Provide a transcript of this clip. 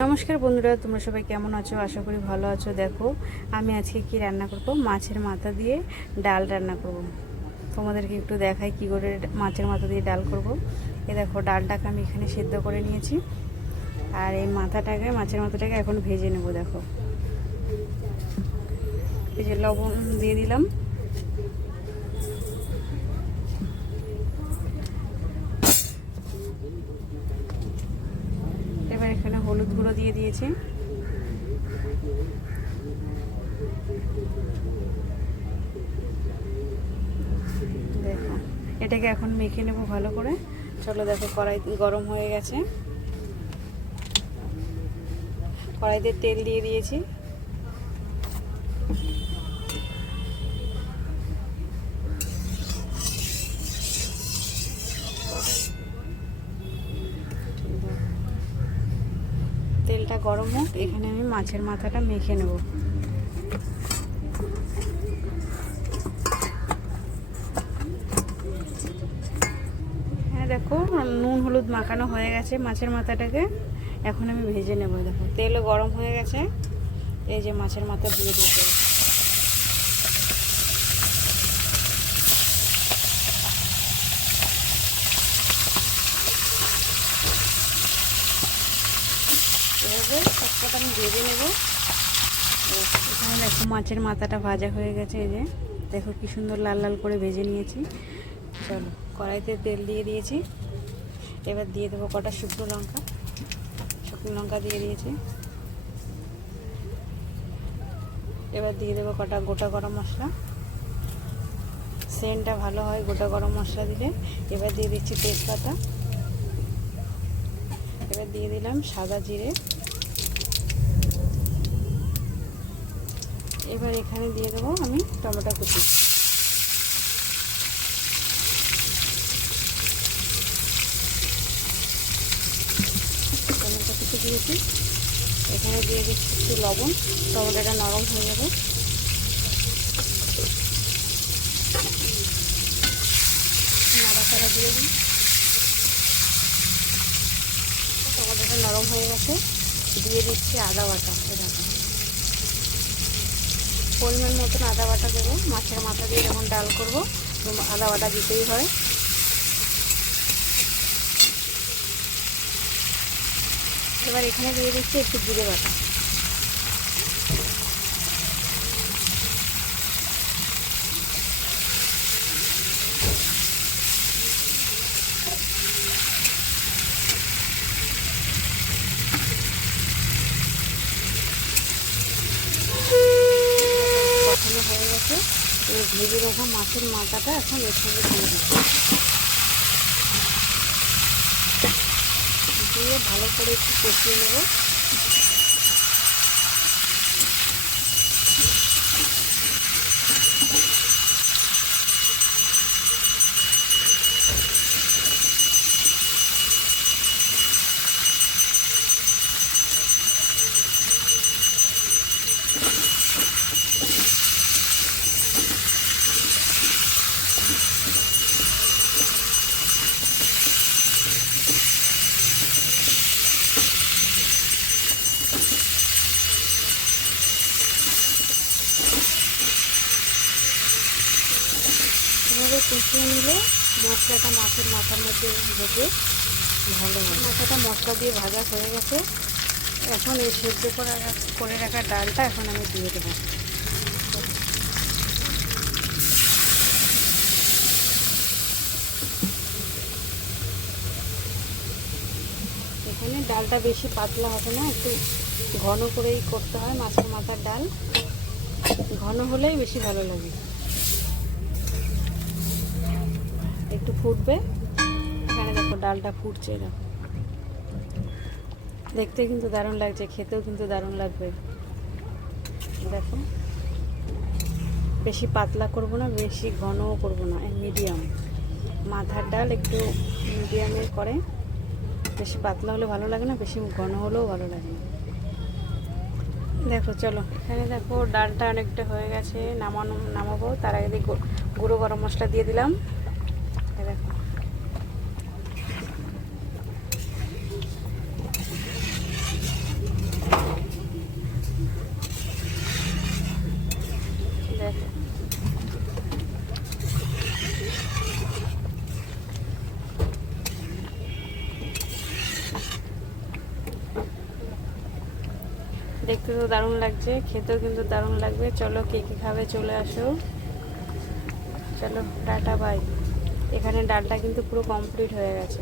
নমস্কার বন্ধুরা, তোমরা সবাই কেমন আছো? আশা করি ভালো আছো। দেখো, আমি আজকে কি রান্না করব? মাছের মাথা দিয়ে ডাল রান্না করব। তোমাদেরকে একটু দেখাই কি করে মাছের মাথা দিয়ে ডাল করব। এ দেখো, ডালটাকে আমি এখানে সেদ্ধ করে নিয়েছি। আর এই মাথাটাকে, মাছের মাথাটাকে এখন ভেজে নেব, দেখো। এই যে লবণ দিয়ে দিলাম এবার এখানে হলুদ গুঁড়ো দিয়ে দিয়েছি। দেখো, এটাকে এখন মেখে নেব ভালো করে। চলো দেখো, কড়াই গরম হয়ে গেছে। কড়াইতে তেল দিয়ে দিয়েছি। গরম হোক, এখানে আমি মাছের মাথাটা মেখে নেব। হ্যাঁ দেখো, নুন, হলুদ মাখানো হয়ে গেছে মাছের মাথাটাকে। এখন আমি ভেজে নেব, দেখো। তেলও গরম হয়ে গেছে। এই যে মাছের মাথা দিয়ে দিতে আমি ভেজে নেব। এখানে দেখো মাছের মাথাটা ভাজা হয়ে গেছে, এই যে। দেখো কি সুন্দর লাল লাল করে ভেজে নিয়েছি। চলো, কড়াইতে তেল দিয়ে দিয়েছি। এবার দিয়ে দেবো কটা শুকনো লঙ্কা। শুকনো লঙ্কা দিয়ে দিয়েছি। এবার দিয়ে দেবো কটা গোটা গরম মশলা। সেন্টটা ভালো হয় গোটা গরম মশলা দিলে। এবার দিয়ে দিচ্ছি তেজপাতা। এবার দিয়ে দিলাম সাদা জিরে। এবার এখানে দিয়ে দেবো আমি টমেটো কুচি। টমেটো কুচি দিয়েছি। এখানে দিয়ে দিচ্ছি একটু লবণ, টমেটোটা নরম হয়ে যাবে। দিয়ে টমেটোটা নরম হয়ে গেছে। দিয়ে দিচ্ছি আদা বাটা এরকম পরিমাণ মতন আদা বাটা দেবো। মাছের মাথা দিয়ে যখন ডাল করব আদা বাটা দিতেই হয়। এবার এখানে দিয়ে দিচ্ছি একটু জিরে বাটা। কষানো হয়ে গেছে। ভেজে রাখা মাছের মাথাটা এখন এর সঙ্গে দিয়ে দিচ্ছি। দিয়ে ভালো করে একটু কষিয়ে নেব। কষিয়ে নিলে মশলাটা মাছের মাথার মধ্যে ঢোকে। ভালো হয় মাথাটা মশলা দিয়ে ভাজা হয়ে গেছে। এখন এই সেদ্ধ করা করে রাখা ডালটা এখন আমি দিয়ে দেবো। এখানে ডালটা বেশি পাতলা হবে না, একটু ঘন করেই করতে হয় মাছের মাথার ডাল। ঘন হলেই বেশি ভালো লাগে। একটু ফুটবে। এখানে দেখো ডালটা ফুটছে দেখো দেখতে কিন্তু দারুণ লাগছে, খেতেও কিন্তু দারুণ লাগবে। দেখো। বেশি পাতলা করব না, বেশি ঘনও করব না মিডিয়াম মাথার ডাল একটু মিডিয়ামের করে। বেশি পাতলা হলে ভালো লাগে না, বেশি ঘন হলেও ভালো লাগে না। দেখো, চলো। এখানে দেখো ডালটা অনেকটা হয়ে গেছে, নামানো, নামাবো। তার আগে দিয়ে গুঁড়ো গরম মশলা দিয়ে দিলাম এই দেখো দেখতে তো দারুণ লাগছে, খেতেও কিন্তু দারুণ লাগবে। চলো কে কে খাবে চলে আসো। চলো, টাটা বাই এখানে ডালটা কিন্তু পুরো কমপ্লিট হয়ে গেছে।